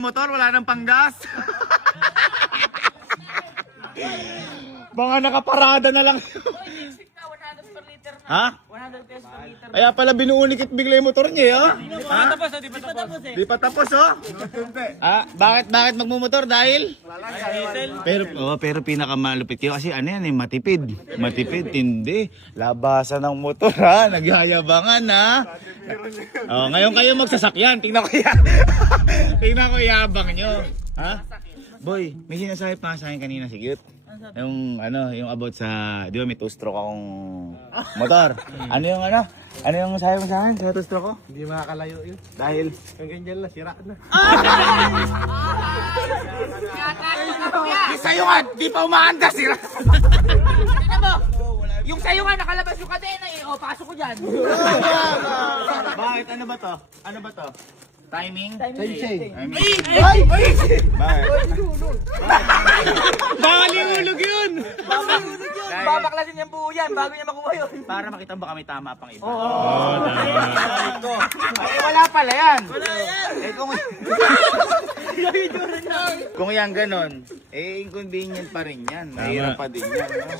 Motor, wala nang panggas. Mga nakaparada na lang. Ha? 100 pesos per liter. Kaya pala binuunikit bigla yung motor niya, ha? Ha? Di pa tapos eh. Di pa tapos, oh. Ah, bakit magmumotor? Dahil? Pero pinakamalupit yun kasi ano yan, matipid. Matipid, hindi. Labasan ng motor, ha? Nagyayabangan, ha? Oh, ngayon kayo magsasakyan. Tingnan ko yan. Tingnan ko yabang nyo. Ha? Boy, may sinasabi pa sa akin kanina si Cute. Yung yung about sa, di ba may 2-stroke akong motor. Ano yung sabi mo sa akin sa 2-stroke ko? Hindi makakalayo yun. Dahil Ang ganyan lang, sira na. sa'yo nga, di pa umaanda sila. Tingnan mo! Yung sa'yo nga nakalabas yung kadena eh. O, pasok ko dyan. Bakit? Ano ba to? Ano ba to? Timing? Chain. Bakit? Bawal yung ulog yun! Babaklasin yung buo yan bago niya makuha yun. Para makita baka may tama pang iba. Oo. Ay, wala pala yan. Eh kung yan ganon, eh inconvenient pa rin yan. Mahirap pa din yan. No?